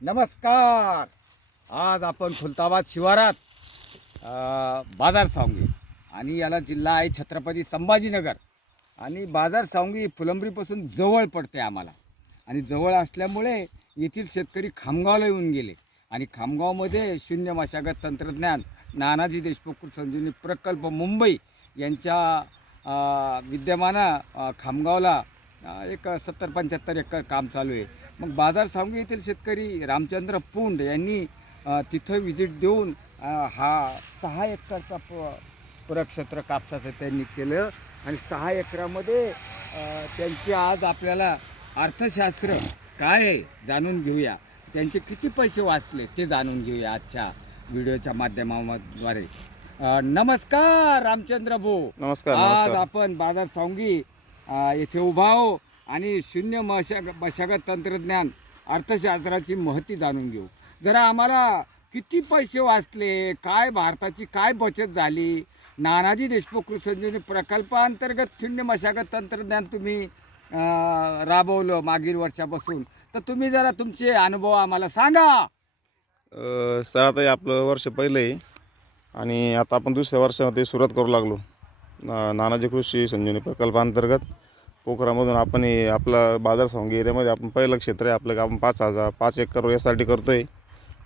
नमस्कार. आज आपण खुलताबाद शिवारात बाजार सांगवी आणि याला जिल्हा आहे छत्रपती संभाजीनगर आणि बाजार सांगवी फुलंब्रीपासून जवळ पडते आम्हाला आणि जवळ असल्यामुळे येथील शेतकरी खामगावला येऊन गेले आणि खामगावमध्ये शून्य मशागत तंत्रज्ञान नानाजी देशमुख संजीवनी प्रकल्प मुंबई यांच्या विद्यमानं खामगावला एक 70-75 एकर काम चालू आहे. मग बाजार सांगवी येथील शेतकरी रामचंद्र पुंड यांनी तिथं व्हिजिट देऊन हा 6 एकरचा प्रक्षेत्र कापसाचं त्यांनी केलं आणि 6 एकरामध्ये त्यांचे आज आपल्याला अर्थशास्त्र काय आहे जाणून घेऊया. त्यांचे किती पैसे वाचले ते जाणून घेऊया आजच्या व्हिडिओच्या माध्यमाद्वारे. नमस्कार रामचंद्र भाऊ. नमस्कार. आज आपण बाजार सांगवी येथे उभा आहो आणि शून्य मशागत तंत्रज्ञान अर्थशास्त्राची महती जाणून घेऊ. जरा आम्हाला किती पैसे वाचले, काय भारताची काय बचत झाली, नानाजी देशमुख कृषी संजीवनी प्रकल्पांतर्गत शून्य मशागत तंत्रज्ञान तुम्ही राबवलं मागील वर्षापासून, तर तुम्ही जरा तुमचे अनुभव आम्हाला सांगा. सर आता आपलं वर्ष पहिलं आहे आणि आता आपण दुसऱ्या वर्षामध्ये सुरुवात करू लागलो. नानाजी कृषी संजीवनी प्रकल्पांतर्गत पोखरामधून आपण आपला बाजार सांगवी एरियामध्ये आपण पहिलं क्षेत्र आहे आपलं. आपण 5 एकर यासाठी करतो आहे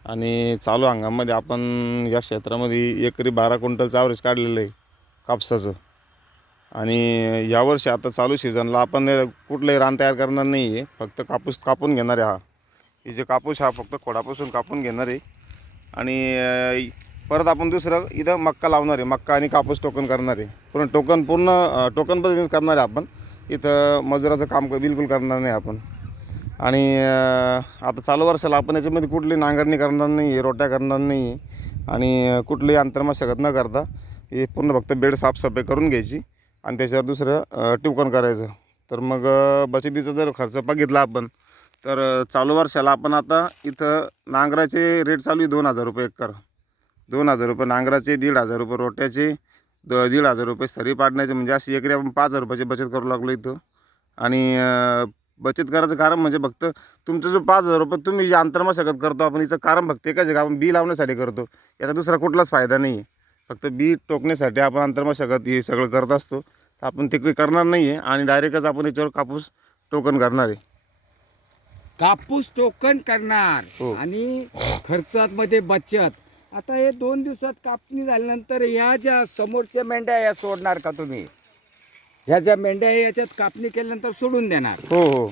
आणि चालू हंगामामध्ये आपण या क्षेत्रामध्ये एकरी 12 क्विंटलचं ॲव्हरेज काढलेलं आहे कापसाचं. आणि यावर्षी आता चालू सीझनला आपण कुठलंही रान तयार करणार नाही आहे, फक्त कापूस कापून घेणार आहे. हे जे कापूस हा फक्त खोडापासून कापून घेणार आहे आणि परत आपण दुसरं इथं मक्का लावणार आहे. मक्का आणि कापूस टोकन करणार आहे. पूर्ण टोकन पद्धतीने करणार आहे आपण. इथं मजुराचं काम बिलकुल करणार नाही आपण. आणि आता चालू वर्षाला आपण याच्यामध्ये कुठली नांगरणी करणार नाही आहे, रोट्या करणार नाही आहे आणि कुठलीही आंतरमशागत न करता हे पूर्ण फक्त बेड साफसफाई करून घ्यायची आणि त्याच्यावर दुसरं टोकन करायचं. तर मग बचतीचा जर खर्च बघितला आपण तर चालू वर्षाला आपण आता इथं नांगराचे रेट चालू आहे 2,000 रुपये एकर. 2,000 रुपये नांगराचे, 1,500 रुपये रोट्याचे, 1,500 रुपये सरी पाडण्याचे, म्हणजे अशी एकरी आपण 5,000 रुपयाची बचत करू लागलो इथं. आणि बचत करायचं कारण म्हणजे फक्त तुमचं जो 5,000 रुपये तुम्ही जे आंतरमशागत करतो आपण, याचं कारण फक्त एकच आहे का आपण बी लावण्यासाठी करतो. याचा दुसरा कुठलाच फायदा नाही आहे. फक्त बी टोकण्यासाठी आपण आंतरमशागत हे सगळं करत असतो. तर आपण ते करणार नाही आहे आणि डायरेक्टच आपण याच्यावर कापूस टोकन करणार आहे. कापूस टोकन करणार हो. आणि खर्चामध्ये बचत. आता हे 2 दिवसात कापणी झाल्यानंतर ह्या ज्या समोरच्या मेंढ्या या सोडणार का तुम्ही? ह्या ज्या मेंढ्या आहे याच्यात कापणी केल्यानंतर सोडून देणार? हो हो,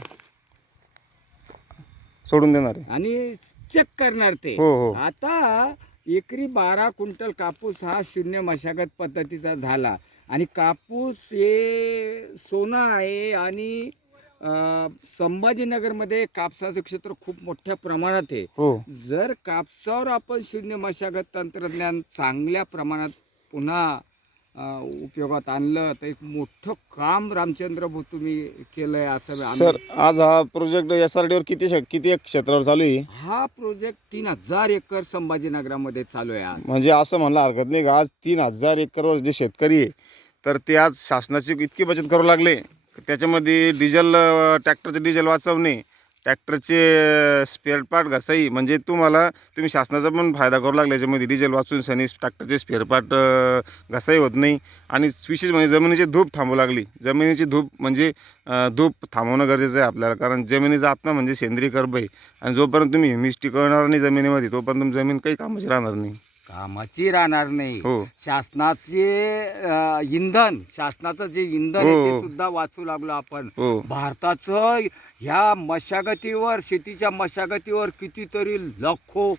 सोडून देणार आहे आणि चेक करणार ते. हो हो. आता एकरी 12 क्विंटल कापूस हा शून्य मशागत पद्धतीचा झाला आणि कापूस हे सोनं आहे आणि संभाजीनगरमध्ये कापसाचं क्षेत्र खूप मोठ्या प्रमाणात आहे. हो. जर कापसावर आपण शून्य मशागत तंत्रज्ञान चांगल्या प्रमाणात पुन्हा उपयोगात आणलं तर एक मोठं काम रामचंद्र भाऊ तुम्ही केलंय असं सर आज हा प्रोजेक्ट SRDवर किती एक क्षेत्रावर चालू आहे? हा प्रोजेक्ट 3,000 एकर संभाजीनगरामध्ये चालू आहे आज. म्हणजे असं म्हणलं हरकत नाही का आज 3,000 एकरवर जे शेतकरी आहे तर ते आज शासनाची इतकी बचत करू लागले. त्याच्यामध्ये ट्रॅक्टरचे डिझेल वाचवणे, ट्रॅक्टरचे स्पेअर पार्ट घसाई, म्हणजे तुम्ही शासनाचा पण फायदा करू लागला. याच्यामध्ये डिझेल वाचून सनी ट्रॅक्टरचे स्पेअर पार्ट घसाई होत नाही. आणि विशेष म्हणजे जमिनीची धूप थांबू लागली. जमिनीची धूप म्हणजे धूप थांबवणं गरजेचं आहे आपल्याला, कारण जमिनीचा आत्मा म्हणजे सेंद्रिय कर्ब आहे आणि जोपर्यंत तुम्ही ह्युमिस टिकवणार नाही जमिनीमध्ये तोपर्यंत तुमची जमीन काही कामाची राहणार नाही. नाही. हो. शासनाचं जे इंधन आहे ते सुद्धा वाचू लागलो आपण. हो. भारताचं ह्या मशागतीवर, शेतीच्या मशागतीवर कितीतरी लाखो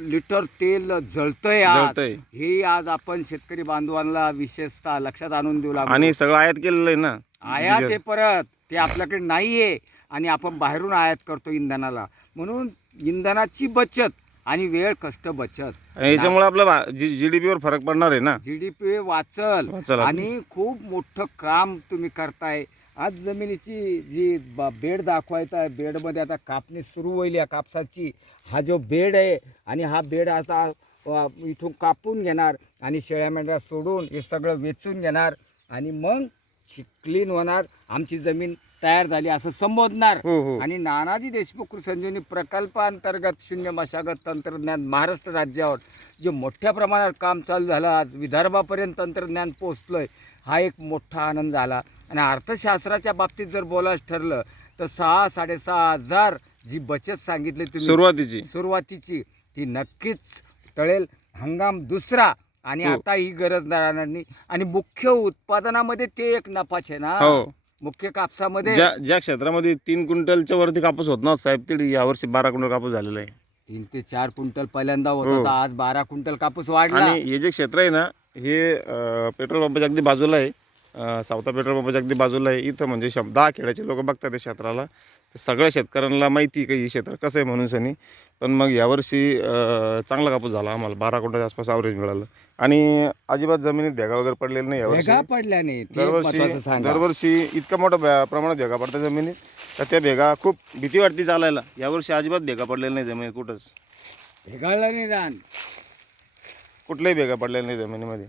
लिटर तेल जळतंय आज. हे आज आपण शेतकरी बांधवांना विशेषतः लक्षात आणून देऊ लागलो. आणि सगळं आयात केलेलं आहे ना. आयात आहे, परत ते आपल्याकडे नाहीये आणि आपण बाहेरून आयात करतो इंधनाला. म्हणून इंधनाची बचत आणि वेळ कष्ट बचत, याच्यामुळे आपलं GDPवर फरक पडणार आहे ना. GDP वाचल आणि खूप मोठं काम तुम्ही करताय. आज जमिनीची जी बेड दाखवायचा आहे, बेडमध्ये आता कापणी सुरू होईल या कापसाची. हा जो बेड आहे आणि हा बेड आता इथून कापून घेणार आणि शेळ्या मेंढ्या सोडून हे सगळं वेचून घेणार आणि मग क्लीन होणार. आमची जमीन तयार झाली असं संबोधणार. हो हो आणि नानाजी देशमुख कृषी संजीवनी प्रकल्पांतर्गत शून्य मशागत तंत्रज्ञान महाराष्ट्र राज्यावर जे मोठ्या प्रमाणात काम चालू झालं, आज विदर्भापर्यंत तंत्रज्ञान पोहोचलंय, हा एक मोठा आनंद झाला. आणि अर्थशास्त्राच्या बाबतीत जर बोलायचं ठरलं तर 6-6.5 हजार जी बचत सांगितली तुम्ही सुरुवातीची ती नक्कीच टळेल. हंगाम दुसरा आणि हो. आता ही गरज राहणार नाही. आणि मुख्य उत्पादनामध्ये ते एक नफाच आहे ना. हो. मुख्य कापसामध्ये ज्या क्षेत्रामध्ये 3 क्विंटलच्या वरती कापूस होत ना साहेब, तिथे यावर्षी 12 क्विंटल कापूस झालेला आहे. 3 ते 4 क्विंटल पहिल्यांदा होत हो. होता, आज 12 क्विंटल कापूस वाढला. आणि हे जे क्षेत्र आहे ना, हे पेट्रोल पंपाच्या अगदी बाजूला आहे. सावता पेट्रोल पंपाच्या अगदी बाजूला आहे. इथं म्हणजे 10 खेड्याचे लोक बघतात त्या क्षेत्राला. तर सगळ्या शेतकऱ्यांना माहिती की हे क्षेत्र कसं आहे म्हणून सनी. पण मग यावर्षी चांगला कापूस झाला, आम्हाला 12 क्विंटलच्या आसपास ॲव्हरेज मिळालं. आणि अजिबात जमिनीत भेगा वगैरे पडलेला नाही यावर्षी. भेगा पडल्या नाही, ते महत्त्वाचं सांगा. दरवर्षी इतका मोठा प्रमाणात भेगा पडतात जमिनीत, तर त्या भेगा खूप भीती वाटते चालायला. यावर्षी अजिबात भेगा पडलेल्या नाही जमिनीत, कुठंच भेगाळला नाही रान. कुठल्याही भेगा पडलेल्या नाही जमिनीमध्ये.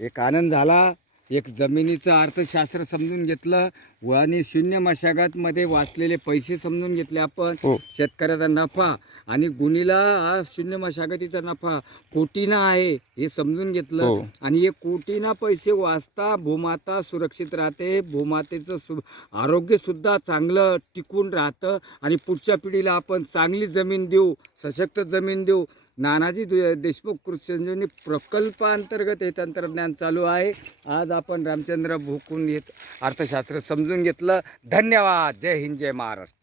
एक आनंद झाला. एक जमिनीचं अर्थशास्त्र समजून घेतलं आणि शून्य मशागतमध्ये वाचलेले पैसे समजून घेतले आपण. हो. शेतकऱ्याचा नफा आणि गुणीला हा शून्य मशागतीचा नफा कोटीना आहे हे समजून घेतलं. हो. आणि हे कोटीना पैसे वाचता भूमाता सुरक्षित राहते, भूमातेचं आरोग्यसुद्धा चांगलं टिकून राहतं. आणि पुढच्या पिढीला आपण चांगली जमीन देऊ, सशक्त जमीन देऊ. नानाजी देशमुख कृषी संजीवनी प्रकल्पांतर्गत हे तंत्रज्ञान चालू आहे. आज आपण रामचंद्र भोकून अर्थशास्त्र समजून घेतलं. धन्यवाद. जय हिंद, जय महाराष्ट्र.